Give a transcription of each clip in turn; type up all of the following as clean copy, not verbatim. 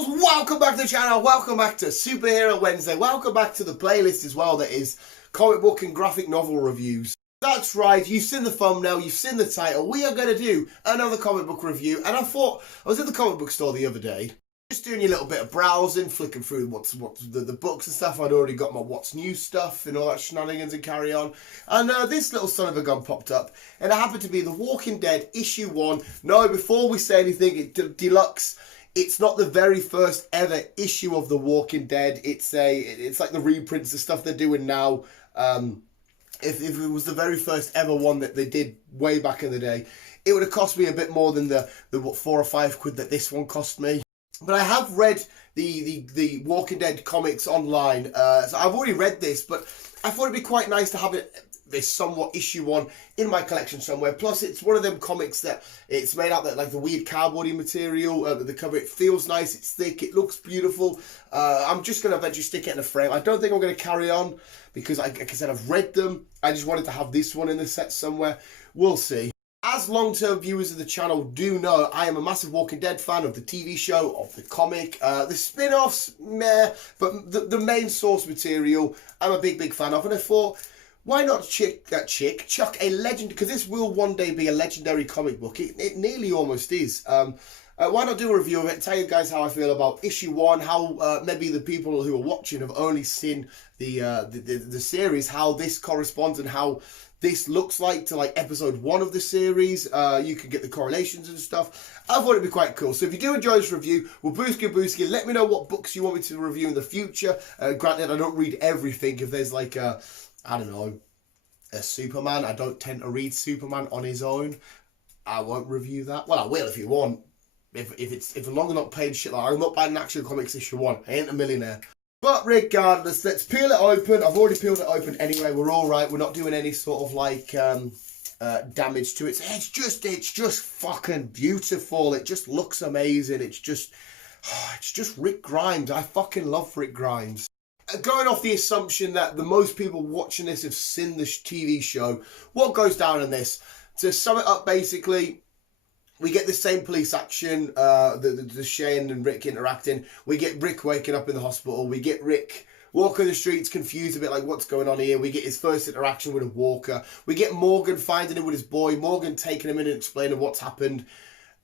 Guyz, welcome back to the channel, welcome back to Superhero Wednesday, welcome back to the playlist as well that is comic book and graphic novel reviews. That's right, you've seen the thumbnail, you've seen the title, we are going to do another comic book review. And I thought, I was at the comic book store the other day, just doing a little bit of browsing, flicking through what's the books and stuff. I'd already got my what's new stuff and all that shenanigans and carry on. And this little son of a gun popped up, and it happened to be The Walking Dead issue 1. No, before we say anything, deluxe. It's not the very first ever issue of The Walking Dead. It's like the reprints, the stuff they're doing now. If it was the very first ever one that they did way back in the day, it would have cost me a bit more than the what, £4 or £5 that this one cost me. But I have read the Walking Dead comics online, so I've already read this, but I thought it'd be quite nice to have this somewhat issue 1 in my collection somewhere. Plus, it's one of them comics that it's made out that like the weird cardboardy material. The cover, it feels nice, it's thick, it looks beautiful. I'm just going to eventually stick it in a frame. I don't think I'm going to carry on because, like I said, I've read them. I just wanted to have this one in the set somewhere. We'll see. As long-term viewers of the channel do know, I am a massive Walking Dead fan of the TV show, of the comic. The spin-offs, meh, but the main source material, I'm a big fan of. And I thought, why not chuck a legend, because this will one day be a legendary comic book. It nearly almost is. Why not do a review of it, tell you guys how I feel about issue 1, how maybe the people who are watching have only seen the series, how this corresponds and how this looks like to like episode 1 of the series. You can get the correlations and stuff. I thought it'd be quite cool. So if you do enjoy this review, well, booski. Let me know what books you want me to review in the future. Granted, I don't read everything. If there's like a, I don't know, a Superman, I don't tend to read Superman on his own. I won't review that. Well, I will if you want. If as long as I'm not paying shit, like I'm not buying an actual comics issue 1. I ain't a millionaire. But regardless, let's peel it open. I've already peeled it open anyway. We're all right. We're not doing any sort of like damage to it. It's just fucking beautiful. It just looks amazing. It's just Rick Grimes. I fucking love Rick Grimes. Going off the assumption that the most people watching this have seen this TV show, what goes down in this? To sum it up, basically, we get the same police action, the Shane and Rick interacting. We get Rick waking up in the hospital. We get Rick walking the streets, confused a bit like what's going on here. We get his first interaction with a walker. We get Morgan finding him with his boy. Morgan taking him in and explaining what's happened.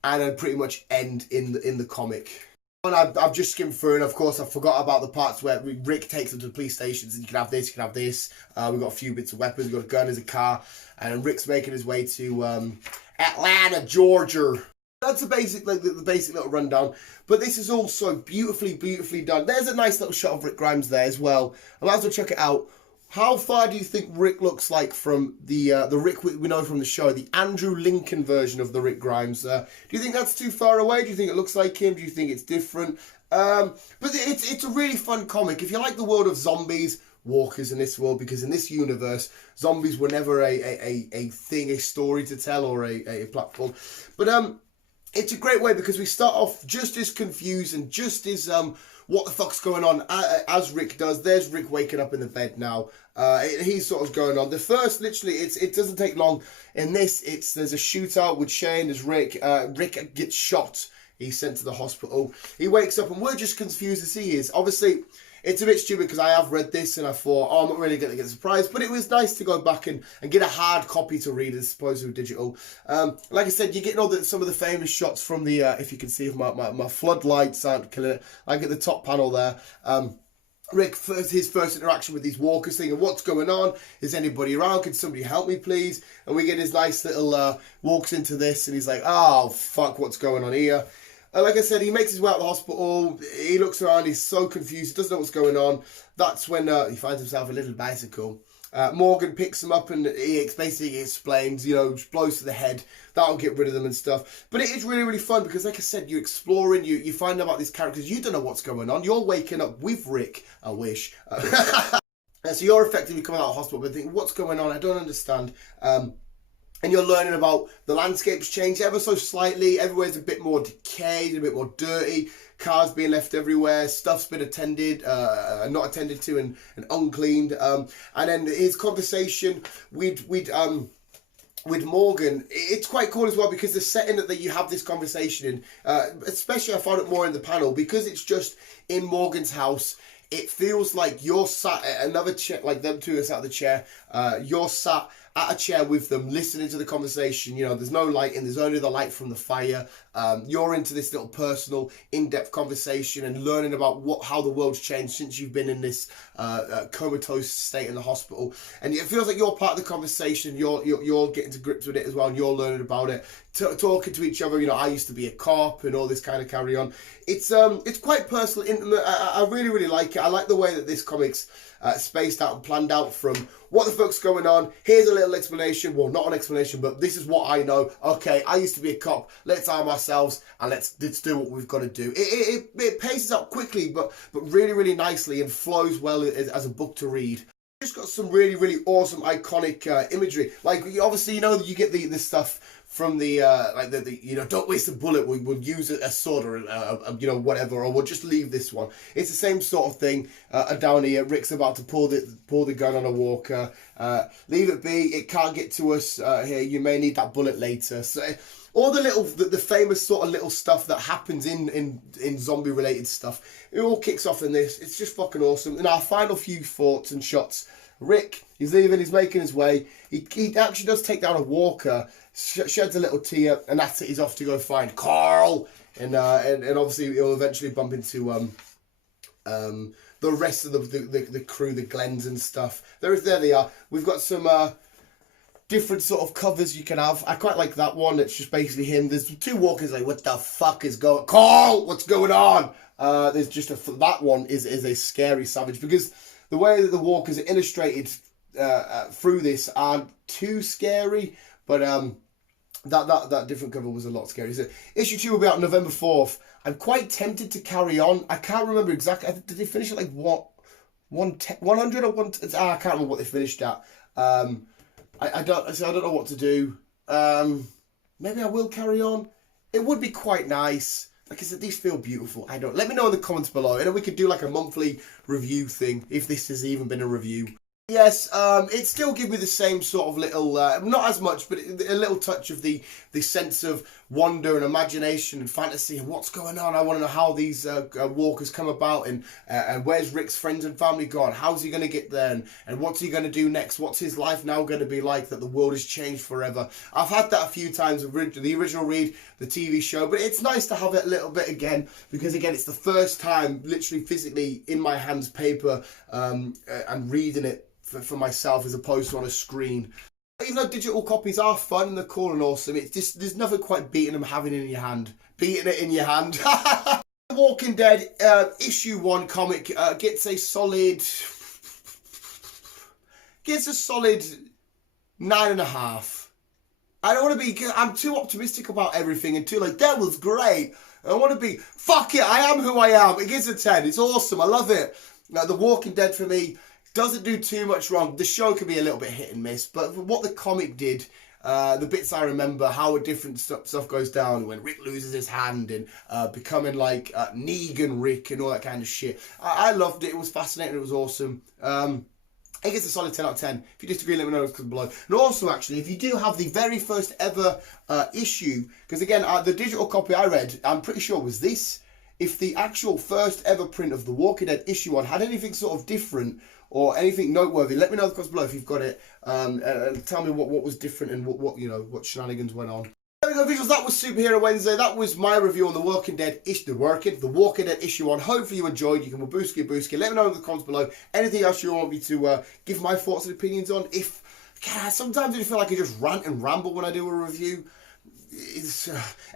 And then pretty much end in the comic. And I've just skimmed through, and of course I forgot about the parts where Rick takes them to the police stations and you can have this, you can have this. We've got a few bits of weapons, we've got a gun, there's a car, and Rick's making his way to Atlanta, Georgia. That's the basic little rundown. But this is also beautifully done. There's a nice little shot of Rick Grimes there as well. I might as well check it out. How far do you think Rick looks like from the Rick we know from the show, the Andrew Lincoln version of the Rick Grimes? Do you think that's too far away? Do you think it looks like him? Do you think it's different? But it's a really fun comic. If you like the world of zombies, walkers in this world, because in this universe, zombies were never a thing, a story to tell or a platform. But it's a great way because we start off just as confused and just as what the fuck's going on as Rick does. There's Rick waking up in the bed now. He's sort of going on. The first, literally, it doesn't take long. In this, there's a shootout with Shane. There's Rick. Rick gets shot. He's sent to the hospital. He wakes up and we're just confused as he is. Obviously, it's a bit stupid because I have read this and I thought, oh, I'm not really going to get surprised. But it was nice to go back and get a hard copy to read as opposed to digital. Like I said, you're getting all some of the famous shots from the, if you can see, my floodlights aren't killing it. Like at the top panel there. Rick, his first interaction with these walkers, thinking, what's going on? Is anybody around? Can somebody help me, please? And we get his nice little, walks into this and he's like, oh, fuck, what's going on here? Like I said, he makes his way out of the hospital. He looks around. He's so confused. He doesn't know what's going on. That's when he finds himself a little bicycle. Morgan picks him up and he basically explains, you know, blows to the head. That'll get rid of them and stuff. But it is really fun because, like I said, you're exploring. You find out about these characters. You don't know what's going on. You're waking up with Rick. I wish. So you're effectively coming out of the hospital and thinking, what's going on? I don't understand. And you're learning about the landscape's changed ever so slightly. Everywhere's a bit more decayed, a bit more dirty. Cars being left everywhere. Stuff's been not attended to and uncleaned. And then his conversation with with Morgan, it's quite cool as well because the setting that you have this conversation in, especially I found it more in the panel, because it's just in Morgan's house, it feels like you're sat at another chair, like them two are sat at the chair, you're sat at a chair with them, listening to the conversation. You know, there's no lighting, there's only the light from the fire. You're into this little personal, in-depth conversation and learning about how the world's changed since you've been in this comatose state in the hospital. And it feels like you're part of the conversation. You're getting to grips with it as well, and you're learning about it, talking to each other. You know, I used to be a cop and all this kind of carry on. It's quite personal, intimate. I really, really like it. I like the way that this comic's spaced out and planned out from what the fuck's going on. Here's a little explanation. Well, not an explanation, but this is what I know. Okay, I used to be a cop. Let's arm ourselves and let's do what we've got to do. It paces up quickly, but really, really nicely, and flows well as a book to read. Just got some really, really awesome, iconic imagery. Like, obviously, you know, you get the stuff from the like the you know, don't waste a bullet, we'll use a sword or you know, whatever, or we'll just leave this one. It's the same sort of thing down here. Rick's about to pull the gun on a walker. Leave it be, it can't get to us here, you may need that bullet later. So all the famous sort of little stuff that happens in zombie related stuff, it all kicks off in this. It's just fucking awesome. And our final few thoughts and shots, Rick, he's leaving, he's making his way. He actually does take down a walker, sheds a little tear, and that's it. He's off to go find Carl, and obviously he'll eventually bump into the rest of the crew, the Glens and stuff. There they are. We've got some different sort of covers you can have. I quite like that one. It's just basically him. There's two walkers like, what the fuck is going? Carl, what's going on? There's just that one is a scary savage, because the way that the walkers are illustrated through this aren't too scary, but that different cover was a lot scary. So issue 2 will be out November 4th. I'm quite tempted to carry on. I can't remember exactly. Did they finish at like what 100 or 1? I can't remember what they finished at. I don't know what to do. Maybe I will carry on. It would be quite nice. Like I said, these feel beautiful. I don't. Let me know in the comments below, and then we could do like a monthly review thing, if this has even been a review. Yes, it still gives me the same sort of little, not as much, but a little touch of the sense of wonder and imagination and fantasy and what's going on. I want to know how these walkers come about, and where's Rick's friends and family gone? How's he going to get there? And what's he going to do next? What's his life now going to be like that the world has changed forever? I've had that a few times with the original read, the TV show, but it's nice to have it a little bit again, because again, it's the first time literally physically in my hands, paper, and reading it for myself as opposed to on a screen. Even though digital copies are fun and they're cool and awesome, it's just, there's nothing quite beating them having it in your hand. Beating it in your hand. The Walking Dead issue 1 comic gets a solid 9.5. I don't want to be, I'm too optimistic about everything and too like, that was great. I want to be, fuck it, I am who I am. It gets a 10. It's awesome. I love it. Now, The Walking Dead for me doesn't do too much wrong. The show can be a little bit hit and miss, but what the comic did, the bits I remember, how different stuff goes down when Rick loses his hand and becoming like Negan Rick and all that kind of shit. I loved it. It was fascinating. It was awesome. It gets a solid 10 out of 10. If you disagree, let me know below. And also, actually, if you do have the very first ever issue, because again, the digital copy I read, I'm pretty sure was this. If the actual first ever print of The Walking Dead issue 1 had anything sort of different or anything noteworthy, let me know in the comments below if you've got it, and tell me what was different and what you know, what shenanigans went on. There we go, visuals. That was Superhero Wednesday. That was my review on The Walking Dead The Walking Dead issue 1. Hopefully you enjoyed. You can booski. Let me know in the comments below anything else you want me to give my thoughts and opinions on. If sometimes I feel like I just rant and ramble when I do a review.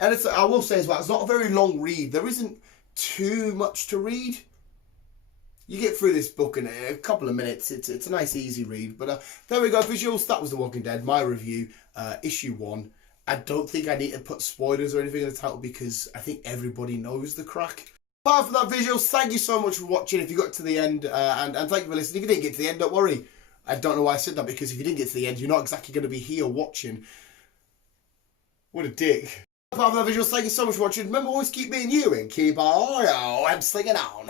I will say as well, it's not a very long read. There isn't too much to read. You get through this book in a couple of minutes. It's a nice, easy read. But there we go, visuals. That was The Walking Dead, my review, issue 1. I don't think I need to put spoilers or anything in the title because I think everybody knows the crack. Apart from that, visuals, thank you so much for watching. If you got to the end, and thank you for listening. If you didn't get to the end, don't worry. I don't know why I said that, because if you didn't get to the end, you're not exactly going to be here watching. What a dick. Apart from that, visuals, thank you so much for watching. Remember, always keep being you and keep on slinging on.